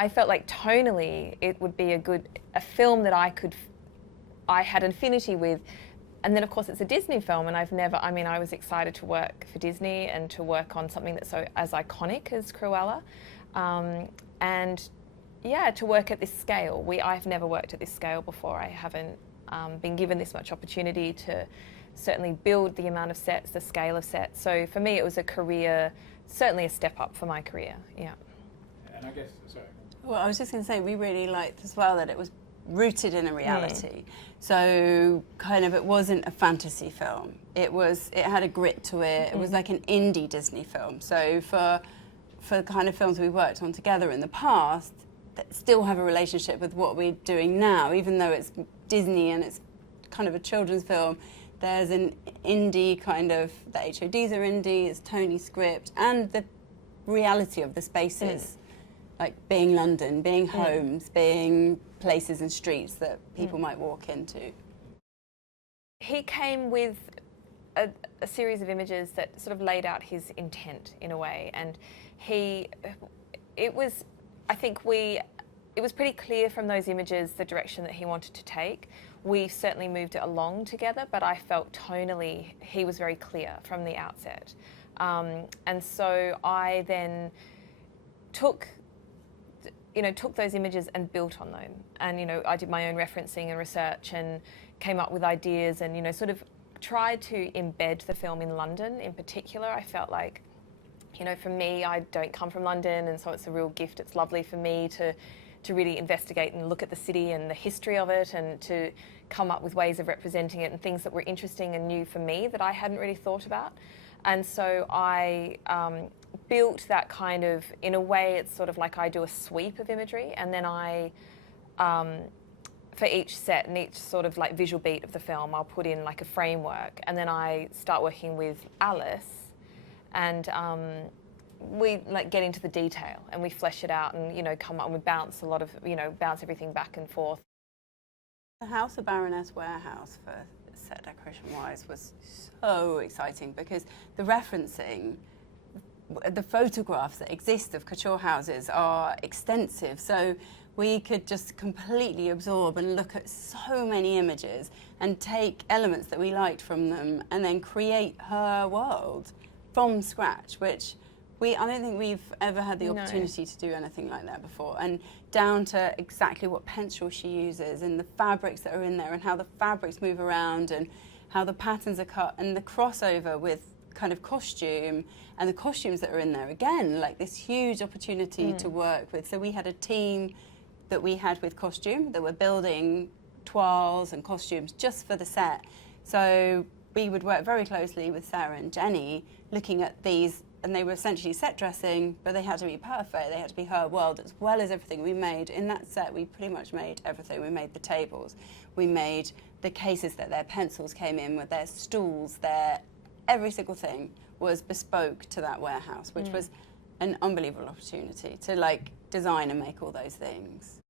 I felt like tonally it would be a film that I had an affinity with. And then of course it's a Disney film, and I was excited to work for Disney and to work on something that's so as iconic as Cruella. And yeah, to work at this scale. I've never worked at this scale before. I haven't been given this much opportunity to certainly build the amount of sets, the scale of sets. So for me it was a career, certainly a step up for my career, yeah. And I guess, sorry. Well, I was just going to say, we really liked as well that it was rooted in a reality. So kind of it wasn't a fantasy film. It had a grit to it. It was like an indie Disney film. So for the kind of films we worked on together in the past that still have a relationship with what we're doing now, even though it's Disney and it's kind of a children's film, there's an indie kind of, the HODs are indie, it's Tony script, and the reality of the spaces. Like being London, being homes, being places and streets that people might walk into. He came with a series of images that sort of laid out his intent in a way, and it was pretty clear from those images the direction that he wanted to take. We certainly moved it along together, but I felt tonally he was very clear from the outset. And so I then took those images and built on them. And, I did my own referencing and research and came up with ideas and, sort of tried to embed the film in London in particular. I felt like, for me, I don't come from London, and so it's a real gift. It's lovely for me to really investigate and look at the city and the history of it, and to come up with ways of representing it and things that were interesting and new for me that I hadn't really thought about. And so I built that kind of, in a way, it's sort of like I do a sweep of imagery, and then for each set and each sort of like visual beat of the film, I'll put in like a framework, and then I start working with Alice, and we like get into the detail and we flesh it out and, come up and we bounce a lot of, bounce everything back and forth. The House of Baroness Warehouse for set decoration-wise was so exciting because the referencing, the photographs that exist of couture houses are extensive, so we could just completely absorb and look at so many images and take elements that we liked from them and then create her world from scratch, which I don't think we've ever had the opportunity to do anything like that before. And down to exactly what pencil she uses and the fabrics that are in there and how the fabrics move around and how the patterns are cut and the crossover with kind of costume and the costumes that are in there. Again, like this huge opportunity to work with. So we had a team that we had with costume that were building toiles and costumes just for the set. So we would work very closely with Sarah and Jenny looking at these, and they were essentially set dressing, but they had to be perfect. They had to be her world as well as everything we made. In that set, we pretty much made everything. We made the tables. We made the cases that their pencils came in with, their stools, every single thing was bespoke to that warehouse, which was an unbelievable opportunity to like design and make all those things.